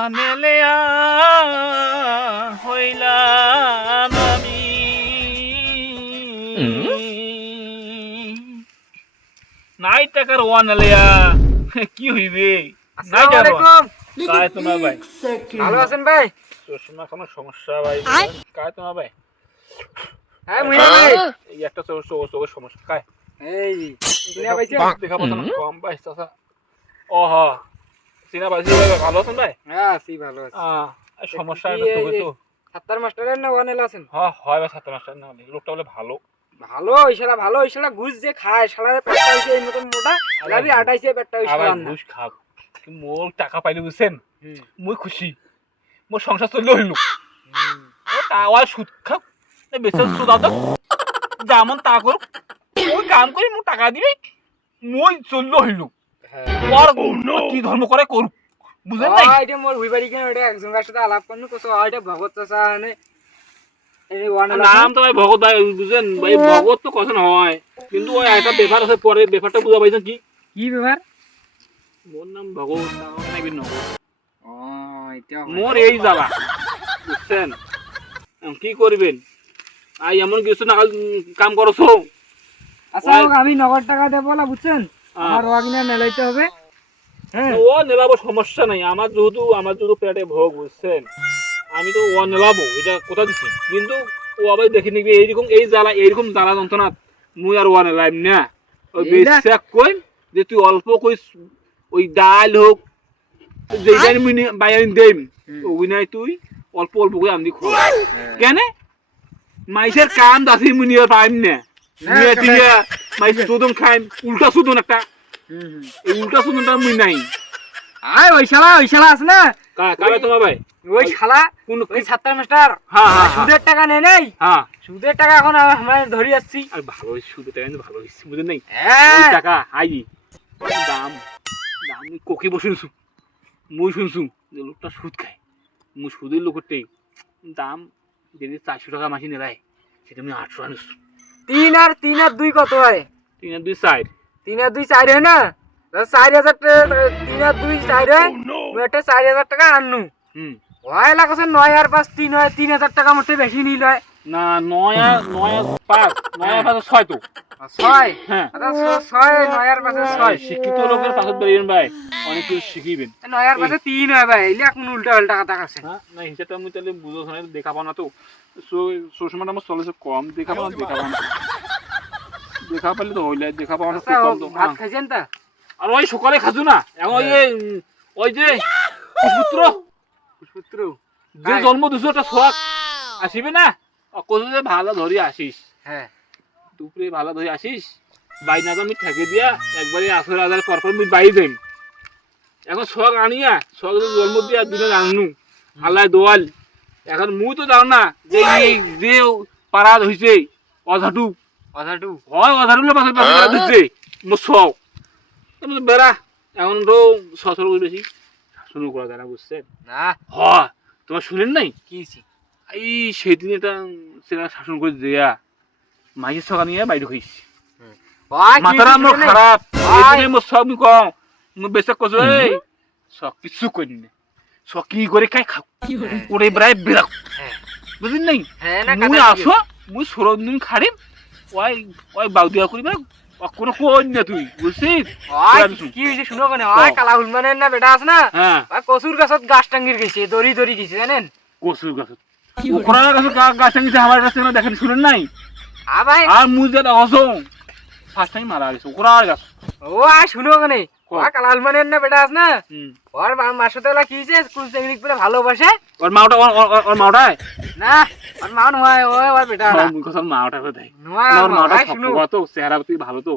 আনেলেয়া হইলাম আমি নাই টাকার ওয়ানেলেয়া কি হইবে নাই টাকা কায় তোমার ভাই ভালো আছেন ভাই? চশমা কোনো সমস্যা ভাই কায় তোমার ভাই হ্যাঁ মুই ভাই এই একটা চোখের সমস্যা কায় এই চিনা পাইছেন? দেখা পাচ্ছ না কম ভাই চাচা ওহ চিনা পাইছি ভাই ভালো আছেন ভাই হ্যাঁ আছি ভালো আছি। সমস্যা একটা চোখে তো সাত্তার মাস্টারের না ওয়ানেল আছেন? হ্যাঁ হয় ভাই ছাত্র মাস্টার না লোকটা বলে ভালো ভালো ওই শালা ঘুষ যে খায় শালার পেটটা হইছে এই মতন মোটা লাভি আটাইছে পেটটা হইছে আবার না। ঘুষ খাব মোর টাকা পাইলে বুঝছেন মুই খুশি মোর সংসার চললে হইল ও টাওয়ার সুদ খাও বেশি সুদ দাও যেমন তা করুক ওই কাম করি মু টাকা দিবি মই চললে হইল আর কি ধর্ম করে করুক বুঝেন নাই এটা মোর হুইবাড়ি কেন এটা একজনের সাথে আলাপ করনু কত এটা ভগত চাচা মানে এই ওয়ানেল নাম তো ভাই ভগত ভাই বুঝেন ভাই ভগত তো কথা হয় কিন্তু ওই একটা ব্যাপার আছে পরে ব্যাপারটা বুঝা পাইছেন কি কি ব্যাপার? মোর নাম ভগত নাকি নগর ও এটা মোর এই জ্বালা বুঝছেন কি করবেন আই এমন কিছু না কাম করছো আচ্ছা আমি নগদ টাকা দেবো না বুঝছেন আর ওয়াগিনা মেলাইতে হবে। হ্যাঁ ও নেলাবো সমস্যা নাই আমার যেহেতু পেটে ভোগ বুঝছেন আমি তো ও নেলাবো এটা কথা দিচ্ছি কিন্তু ও আবার দেখে নিবি এইরকম জ্বালা যন্ত্রণা মুই আর ও নেলাম না ওই বিশ্বাস কই যে তুই অল্প কই ওই ডাল হোক যেইটা বাইরে দেম ওই নাই তুই অল্প অল্প করে আমি খাওয়া কেন মাইসের কাম দাসি মুনিয়া পাইম না মুনিয়া টিয়া মাইস সুদন খাইম উল্টা সুদন একটা এই উল্টা সুদনটা মুই নাই আয় ওই শালা আছে না কাবে তোমার ভাই ওই শালা কোন ওই ছাত্র মাস্টার হ্যাঁ হ্যাঁ সুদের টাকা নেই নাই হ্যাঁ সুদের টাকা এখন আমরা ধরে যাচ্ছি আর ভালো সুদের টাকা কিন্তু ভালো হইছে বুঝেন নাই হ্যাঁ ওই টাকা আই দাম দাম কোকি বসেছু মুই শুনছু যে লোকটা সুদ খায় মুই সুদের লোকটাই দাম যদি 400 টাকা মাসি নেয় সেটা আমি 800 আনছু 3 আর 2 কত হয়? 3 আর 2 4 3 আর 2 4 হয় না 4000 টাকা 3 আর 2 4 হয় মই একটা 4000 টাকা আননু হয় লাগছে 9 আর 5 3 হয় 3000 টাকা মতে বেশি নিল হয় না 9 আর 5 6 তো 6 হ্যাঁ আচ্ছা 6 9 আর 5 6 শিক্ষিত লোকের পাশে বেরিয়েন ভাই অনেক কিছু শিখিবেন 9 আর 5 3 হয় ভাই এলে কোন উল্টা উল্টা কথা আছে হ্যাঁ না হিসাবটা আমি তাহলে বুঝো না দেখা পাও না তো সময়টা আমার চলেছে কম দেখা পাও দেখা পাইলে তো হইলে দেখা পাও না কম তো ভাত খাইছেন তা আর ওই সকালে খাজু না এখন ওই যে পুত্র যে জন্ম দিছো একটা শখ আসিবে না কত যে ভালো ধরি আসিস হ্যাঁ দুপুরে ভালো ধরে আসিস বাইনা তো আমি ঠেকে দিয়া একবারে 18,000 পর আমি বাই দেম এখন শখ আনিয়া শখ জন্ম দিয়া দিনে জাননু আল্লাহ দোয়াল এখন মুই তো জানো না যে যে পারাদ হইছে অধাটু হয় অধাটু পাশে পাশে দিচ্ছে মোর শখ তুমি বেড়া এখন তো সচল বেশি শুরু করা যায় না বুঝছেন না হয় তোমার শুনেন নাই কি এই সেদিন এটা সেটা শাসন করে দেয়া মাইয়ের সকা নিয়ে বাইরে হইছি মাথাটা আমার খারাপ এই মোর সব কম মুই বেশক কইছ এই সব কিছু কই না সব কি করে খাই খাও ওরে ব্রাই বেরাক বুঝিন নাই হ্যাঁ না মুই আসো মুই সরদিন খাড়িম ওই বাউদিয়া করিবা কোনো কই না তুই বুঝছিস কি হইছে শুনো কেন ওই কালা হুলমানের না বেটা আছে না হ্যাঁ ওই কসুর গাছত গাছ টাঙ্গির গেছে দড়ি গেছে জানেন কসুর গাছ কোকড়া গাছ টাঙ্গিতে আমার কাছে না দেখেন শুনেন নাই ভাই আর মুই যেটা হসো ফার্স্ট টাইম মারা গেছে কোকড়া গাছ ও শুনো কেন ওই কালা হুলমানের না বেটা আছে না ওর মার সাথে কি হইছে কুল টেকনিক বলে ভালোবাসে ওর মাওটা না ওর মা নয় ওই বেটা মুই কথা মাওটা করে দেয় ওর মাওটা সব তো চেহারা তুই ভালো তো